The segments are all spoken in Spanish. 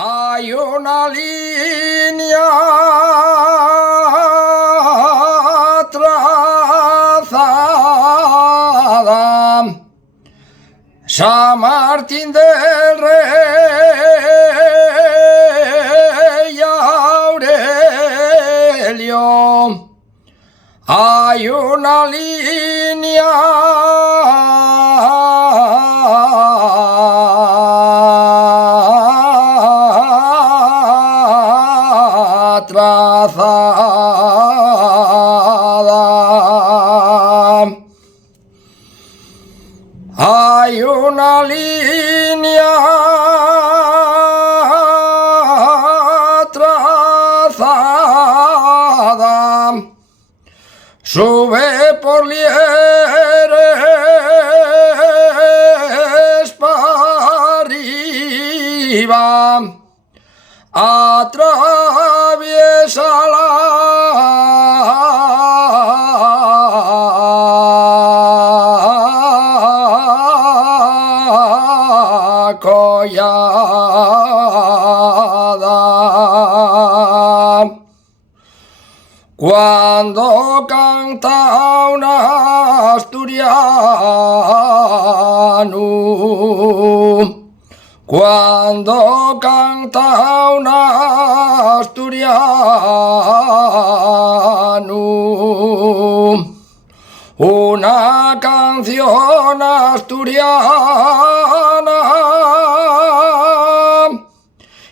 Hay una línea trazada, San Martín del Rey Aurelio. Hay una línea trazada. Hay una línea trazada, sube por lieres para arriba, atraviesa la collada. Cuando canta un asturiano, cuando canta un asturiano, una canción asturiana,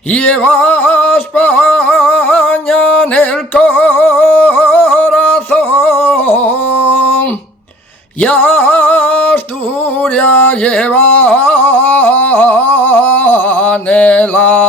lleva a España en el corazón y Asturias lleva en el alma.